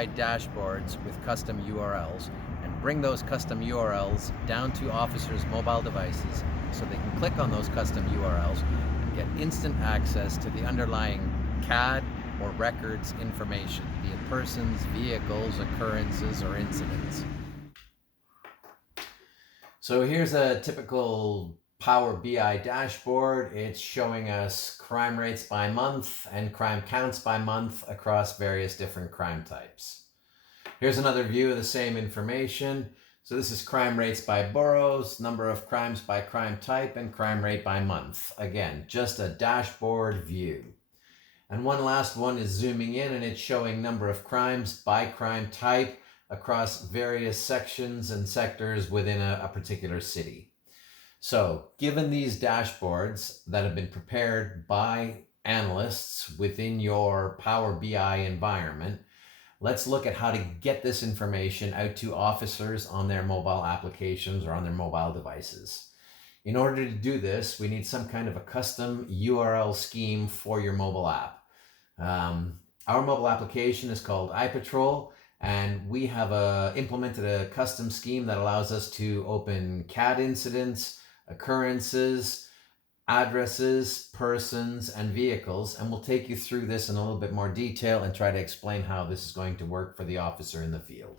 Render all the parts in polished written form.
BI dashboards with custom URLs and bring those custom URLs down to officers' mobile devices so they can click on those custom URLs and get instant access to the underlying CAD or records information, be it persons, vehicles, occurrences, or incidents. So here's a typical Power BI dashboard. It's showing us crime rates by month and crime counts by month across various different crime types. Here's another view of the same information. So this is crime rates by boroughs, number of crimes by crime type, and crime rate by month. Again, just a dashboard view. And one last one is zooming in, and it's showing number of crimes by crime type across various sections and sectors within a particular city. So given these dashboards that have been prepared by analysts within your Power BI environment, let's look at how to get this information out to officers on their mobile applications or on their mobile devices. In order to do this, we need some kind of a custom URL scheme for your mobile app. Our mobile application is called iPatrol, and we have implemented a custom scheme that allows us to open CAD incidents, occurrences, addresses, persons, and vehicles, and we'll take you through this in a little bit more detail and try to explain how this is going to work for the officer in the field.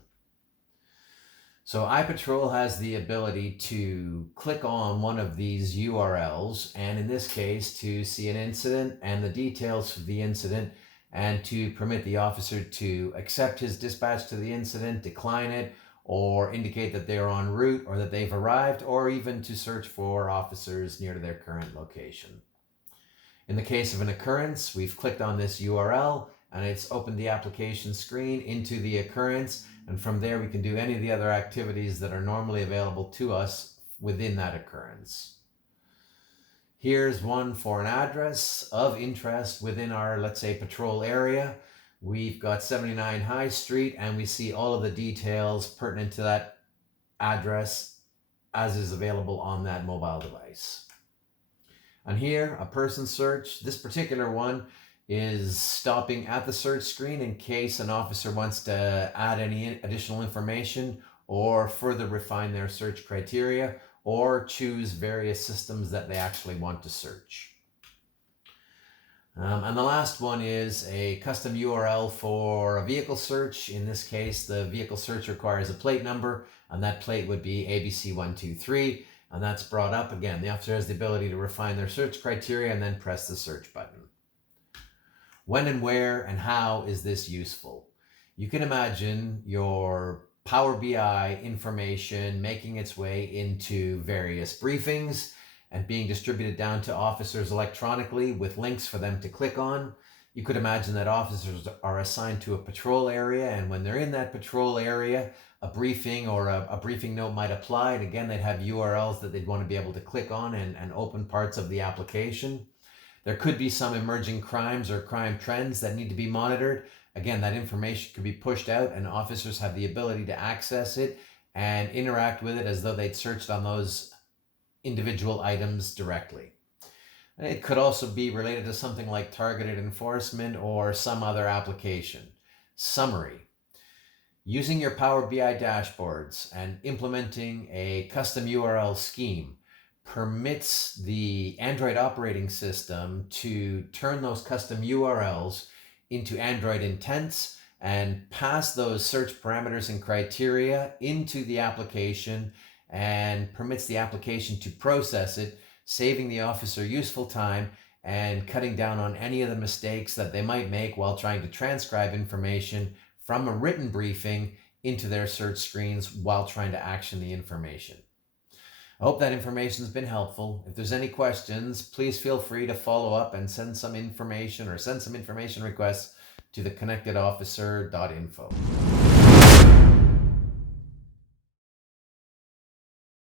So iPatrol has the ability to click on one of these URLs, and in this case to see an incident and the details of the incident, and to permit the officer to accept his dispatch to the incident, decline it, or indicate that they're en route or that they've arrived, or even to search for officers near to their current location. In the case of an occurrence, we've clicked on this URL and it's opened the application screen into the occurrence, and from there we can do any of the other activities that are normally available to us within that occurrence. Here's one for an address of interest within our, let's say, patrol area. We've got 79 High Street, and we see all of the details pertinent to that address as is available on that mobile device. And here, a person search. This particular one is stopping at the search screen in case an officer wants to add any additional information or further refine their search criteria or choose various systems that they actually want to search. And the last one is a custom URL for a vehicle search. In this case, the vehicle search requires a plate number, and that plate would be ABC123, and that's brought up. Again, the officer has the ability to refine their search criteria and then press the search button. When and where and how is this useful? You can imagine your Power BI information making its way into various briefings and being distributed down to officers electronically with links for them to click on. You could imagine that officers are assigned to a patrol area, and when they're in that patrol area, a briefing or a briefing note might apply, and again, they'd have URLs that they'd want to be able to click on and open parts of the application. There could be some emerging crimes or crime trends that need to be monitored. Again, that information could be pushed out, and officers have the ability to access it and interact with it as though they'd searched on those individual items directly. It could also be related to something like targeted enforcement or some other application. Summary: using your Power BI dashboards and implementing a custom URL scheme permits the Android operating system to turn those custom URLs into Android intents and pass those search parameters and criteria into the application, and permits the application to process it, saving the officer useful time and cutting down on any of the mistakes that they might make while trying to transcribe information from a written briefing into their search screens while trying to action the information. I hope that information has been helpful. If there's any questions, please feel free to follow up and send some information requests to the ConnectedOfficer.info.